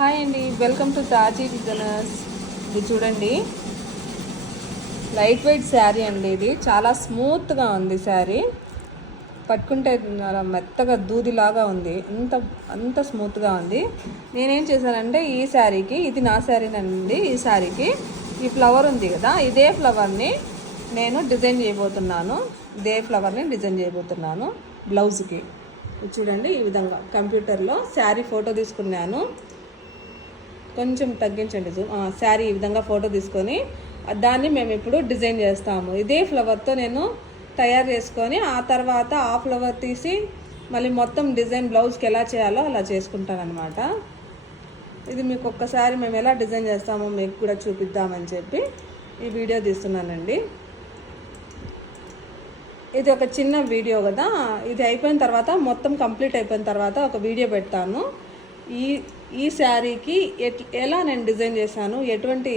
Hi అండి, welcome to తాజీ designers. ఇది చూడండి, లైట్ వెయిట్ శారీ అండి. ఇది చాలా స్మూత్గా ఉంది శారీ. పట్టుకుంటే మెత్తగా దూదిలాగా ఉంది, అంత స్మూత్గా ఉంది. నేనేం చేశానంటే ఈ శారీకి, ఇది నా శారీనండి, ఈ శారీకి ఈ ఫ్లవర్ ఉంది కదా, ఇదే ఫ్లవర్ని నేను డిజైన్ చేయబోతున్నాను. బ్లౌజ్కి. చూడండి, ఈ విధంగా కంప్యూటర్లో శారీ ఫోటో తీసుకున్నాను. కొంచెం తగ్గించండి జూమ్. శారీ ఈ విధంగా ఫోటో తీసుకొని దాన్ని మేము ఇప్పుడు డిజైన్ చేస్తాము. ఇదే ఫ్లవర్తో నేను తయారు చేసుకొని ఆ తర్వాత ఆ ఫ్లవర్ తీసి మళ్ళీ మొత్తం డిజైన్ బ్లౌజ్కి ఎలా చేయాలో అలా చేసుకుంటాను అనమాట. ఇది మీకు ఒక్కసారి మేము ఎలా డిజైన్ చేస్తామో మీకు కూడా చూపిద్దామని చెప్పి ఈ వీడియో తీస్తున్నానండి. ఇది ఒక చిన్న వీడియో కదా, ఇది అయిపోయిన తర్వాత మొత్తం కంప్లీట్ అయిపోయిన తర్వాత ఒక వీడియో పెడతాను. ఈ శారీకి ఎలా నేను డిజైన్ చేశాను, ఎటువంటి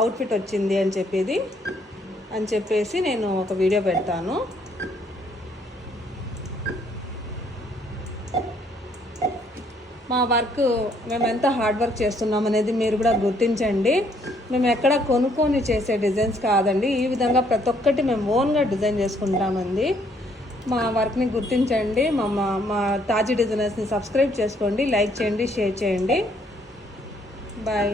అవుట్ఫిట్ వచ్చింది అని చెప్పేసి నేను ఒక వీడియో పెడతాను. మా వర్క్ మేము ఎంత హార్డ్ వర్క్ చేస్తున్నాం అనేది మీరు కూడా గుర్తించండి. మేము ఎక్కడ కొనుక్కొని చేసే డిజైన్స్ కాదండి, ఈ విధంగా ప్రతి ఒక్కటి మేము ఓన్గా డిజైన్ చేసుకుంటామండి. మా వర్క్ని గుర్తించండి. మా తాజీ డిజైనర్స్ని సబ్స్క్రైబ్ చేసుకోండి, లైక్ చేయండి, షేర్ చేయండి. బాయ్.